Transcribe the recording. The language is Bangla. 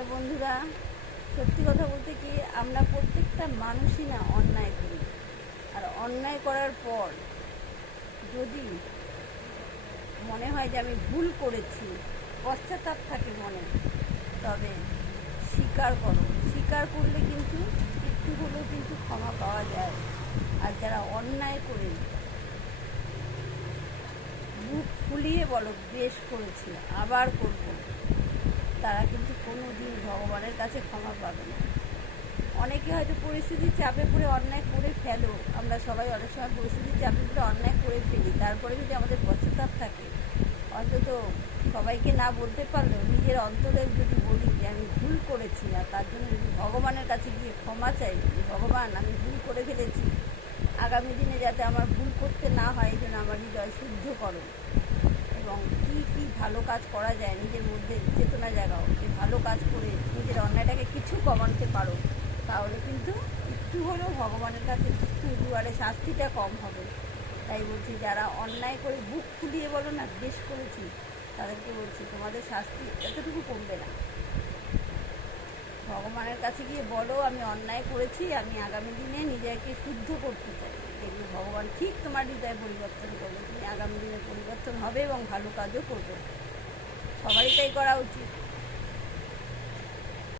হ্যালো বন্ধুরা, সত্যি কথা বলতে কি আমরা প্রত্যেকটা মানুষই না অন্যায় করি। আর অন্যায় করার পর যদি মনে হয় যে আমি ভুল করেছি, পশ্চাতাপ থাকে মনে, তবে স্বীকার করো। স্বীকার করলে কিন্তু একটু হলেও কিন্তু ক্ষমা পাওয়া যায়। আর যারা অন্যায় করে বুক ফুলিয়ে বলো বেশ করেছি আবার করব, তারা কিন্তু কোনো দিন ভগবানের কাছে ক্ষমা পাবে না। অনেকে হয়তো পরিস্থিতির চাপে পড়ে অন্যায় করে ফেলো, আমরা সবাই অনেক সময় পরিস্থিতির চাপে পড়ে অন্যায় করে ফেলি। তারপরে যদি আমাদের পশ্চাতাপ থাকে, অন্তত সবাইকে না বলতে পারলেও নিজের অন্তরে যদি বলি যে আমি ভুল করেছি, আর তার জন্য যদি ভগবানের কাছে গিয়ে ক্ষমা চাই যে ভগবান আমি ভুল করে ফেলেছি, আগামী দিনে যাতে আমার ভুল করতে না হয় এই জন্য আমার হৃদয় শুদ্ধ করো। এবং কী ভালো কাজ করা যায় নিজের মধ্যে চেতনা জাগাও, যে ভালো কাজ করে নিজের অন্যায়টাকে কিছু কমাতে পারো, তাহলে কিন্তু একটু হলেও ভগবানের কাছে দুয়ারে শাস্তিটা কম হবে। তাই বলছি, যারা অন্যায় করে বুক ফুলিয়ে বলো না বেশ করেছি, তাদেরকে বলছি তোমাদের শাস্তি এতটুকু কমবে না। ভগবানের কাছে গিয়ে বলো আমি অন্যায় করেছি, আমি আগামী দিনে নিজেকে শুদ্ধ করতে চাই। দেখবে ভগবান ঠিক তোমার হৃদয় পরিবর্তন করবে, তুমি আগামী দিনে পরিবর্তন হবে এবং ভালো কাজও করবে। সবারই তাই করা উচিত।